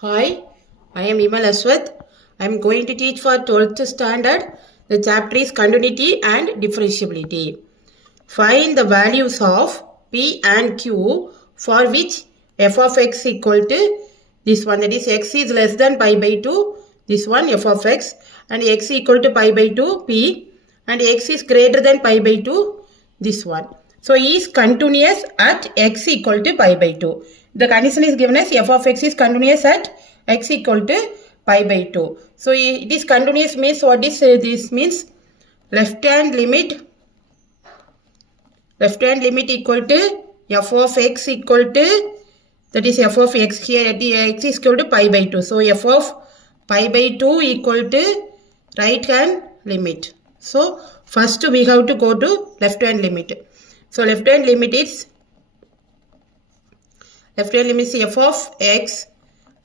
Hi, I am Imal Aswath. I am going to teach for 12th standard. The chapter is continuity and differentiability. Find the values of P and Q for which f of x equal to this one, that is x is less than pi by 2, this one f of x, and x equal to pi by 2 P, and x is greater than pi by 2, this one. So is continuous at x equal to pi by 2. The condition is given as f of x is continuous at x equal to pi by 2. So it is continuous means what is this means? Left hand limit equal to f of x equal to, that is f of x here at x is equal to pi by 2. So f of pi by 2 equal to right hand limit. So first we have to go to left hand limit. So left hand limit is f of x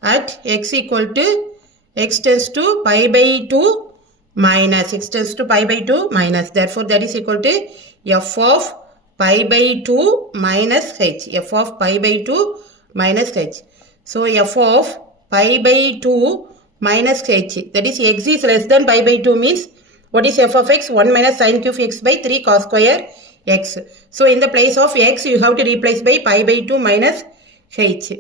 at x equal to x tends to pi by 2 minus x tends to pi by 2 minus, therefore that is equal to f of pi by 2 minus h, f of pi by 2 minus h. So f of pi by 2 minus h, that is x is less than pi by 2 means what is f of x? 1 minus sin cube x by 3 cos square x. So in the place of x you have to replace by pi by 2 minus h.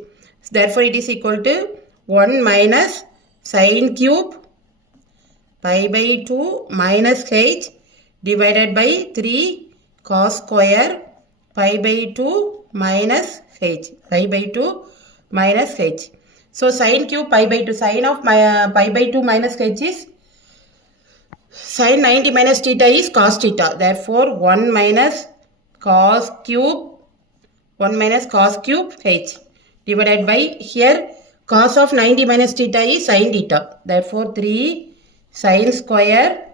Therefore it is equal to 1 minus sin cube pi by 2 minus h divided by 3 cos square pi by 2 minus h, pi by 2 minus h. So sin cube pi by 2, sin of pi by 2 minus h is sin 90 minus theta is cos theta. Therefore 1 minus cos cube h divided by, here cos of 90 minus theta is sin theta. Therefore 3 sin square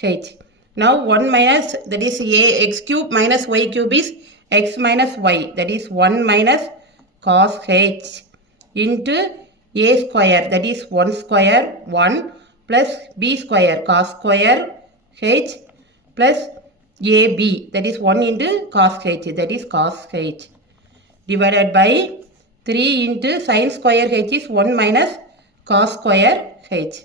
h. Now 1 minus, that is x cube minus y cube is x minus y, that is 1 minus cos h into a square, that is 1 square 1 plus b square cos square h plus ab, that is 1 into cos h, that is cos h, divided by 3 into sin square h is 1 minus cos square h.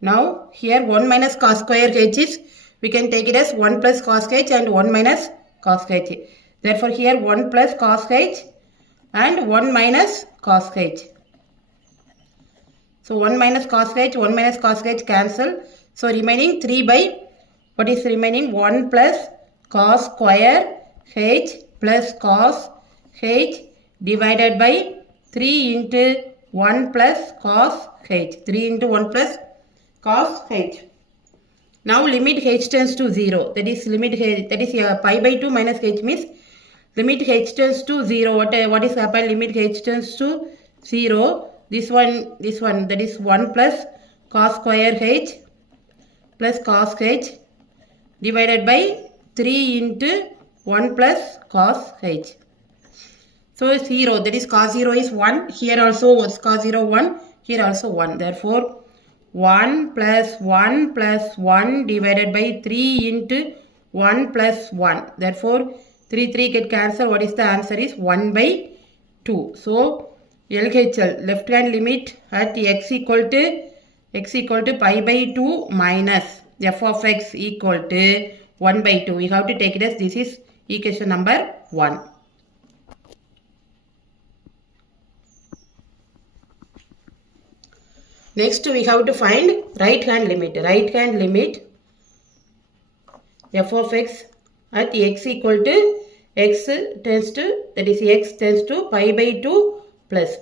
Now here 1 minus cos square h is, we can take it as 1 plus cos h and 1 minus cos h. Therefore here 1 plus cos h and 1 minus cos h. So 1 minus cos h, 1 minus cos h cancel. So remaining 3 by, what is remaining? 1 plus cos square h plus cos h divided by 3 into 1 plus cos h. 3 into 1 plus cos h. Now limit h tends to 0. That is limit h, that is pi by 2 minus h means limit h tends to 0. What is happened? Limit h tends to 0. This one, that is 1 plus cos square h plus cos h divided by 3 into 1 plus cos h. So 0, that is cos 0 is 1. Here also was cos 0 1. Here also 1. Therefore 1 plus 1 plus 1 divided by 3 into 1 plus 1. Therefore 3 get cancelled. What is the answer is 1 by 2. So LHL, left hand limit at x equal to pi by 2 minus f of x equal to 1 by 2. We have to take it as this is equation number 1. Next we have to find right hand limit. Right hand limit f of x at x equal to x tends to, that is x tends to pi by 2 plus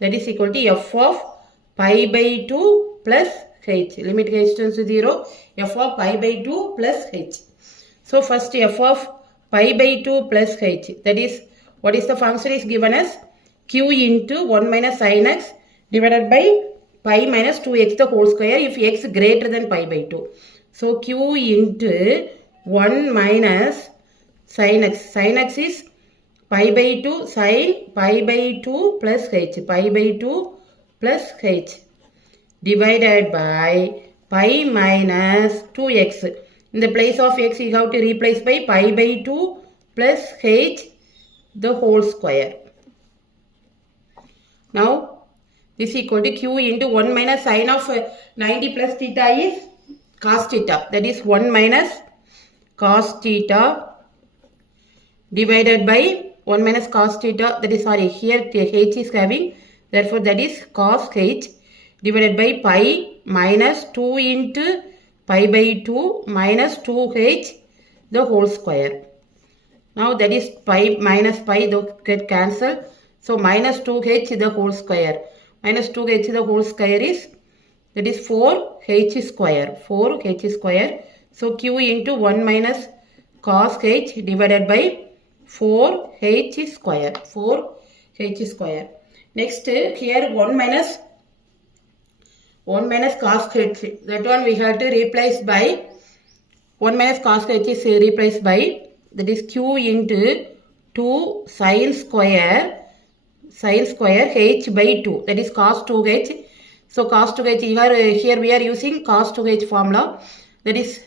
that is equal to f of pi by 2 plus h. Limit h tends to 0, f of pi by 2 plus h. So first f of pi by 2 plus h, that is what is the function is given as q into 1 minus sin x divided by pi minus 2x the whole square if x greater than pi by 2. So q into 1 minus sin x. Sin x is pi by 2 sin pi by 2 plus h. Pi by 2 plus h divided by pi minus 2x. In the place of x you have to replace by pi by 2 plus h the whole square. Now this is equal to q into 1 minus sine of 90 plus theta is cos theta. That is 1 minus cos theta divided by 1 minus cos theta. That is, sorry, here h is having, therefore that is cos h divided by pi minus 2 into pi by 2 minus 2h the whole square. Now that is pi minus pi get cancelled. So minus 2h the whole square. Minus 2h the whole square is, that is 4h square. 4h square. So q into 1 minus cos h divided by 4h square. 4h square. Next here 1 minus cos h. That one we have to replace by 1 minus cos h is replaced by, that is q into 2 sine square h by 2, that is cos 2h. So cos 2h, here we are using cos 2h formula, that is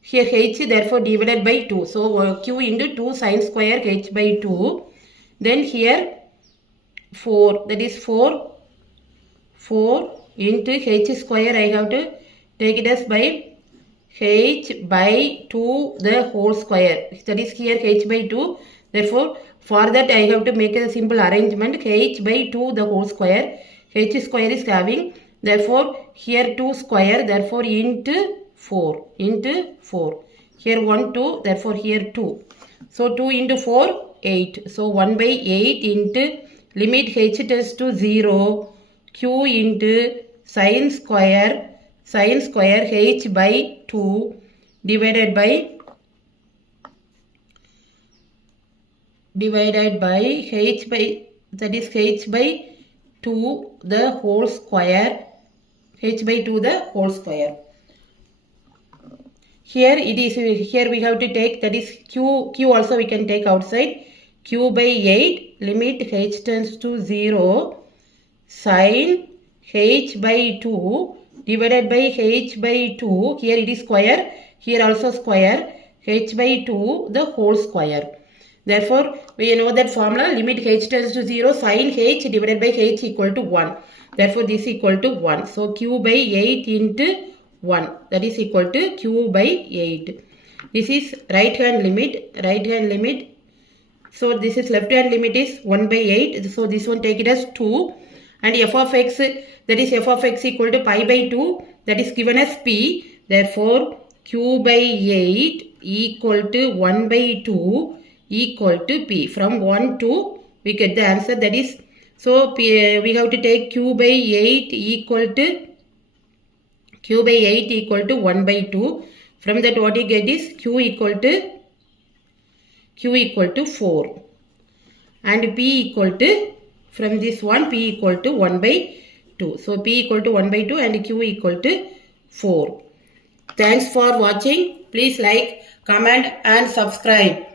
here h therefore divided by 2. So q into 2 sine square h by 2. Then here 4, that is 4 into h square, I have to take it as by h by 2 the whole square. That is here h by 2. Therefore, for that I have to make a simple arrangement, h by 2 the whole square. H square is having, therefore here 2 square, therefore into 4. Here 1 2, therefore here 2. So 2 into 4, 8. So 1 by 8 into limit h tends to 0, q into sine square h by 2 divided by h by, that is h by 2 the whole square. H by 2 the whole square. Here it is, here we have to take, that is q also we can take outside. Q by 8 limit h tends to 0 sine h by 2 divided by h by 2. Here it is square, here also square, h by 2 the whole square. Therefore, we know that formula, limit h tends to 0, sin h divided by h equal to 1. Therefore, this is equal to 1. So, q by 8 into 1. That is equal to q by 8. This is right hand limit. So, this is left hand limit is 1 by 8. So, this one take it as 2. And f of x, that is f of x equal to pi by 2. That is given as p. Therefore, q by 8 equal to 1 by 2 equal to p. From 1 to we get the answer, that is, so p, we have to take q by 8 equal to 1 by 2. From that what you get is q equal to 4 and p equal to, from this one p equal to 1 by 2. So p equal to 1 by 2 and q equal to 4. Thanks for watching. Please like, comment and subscribe.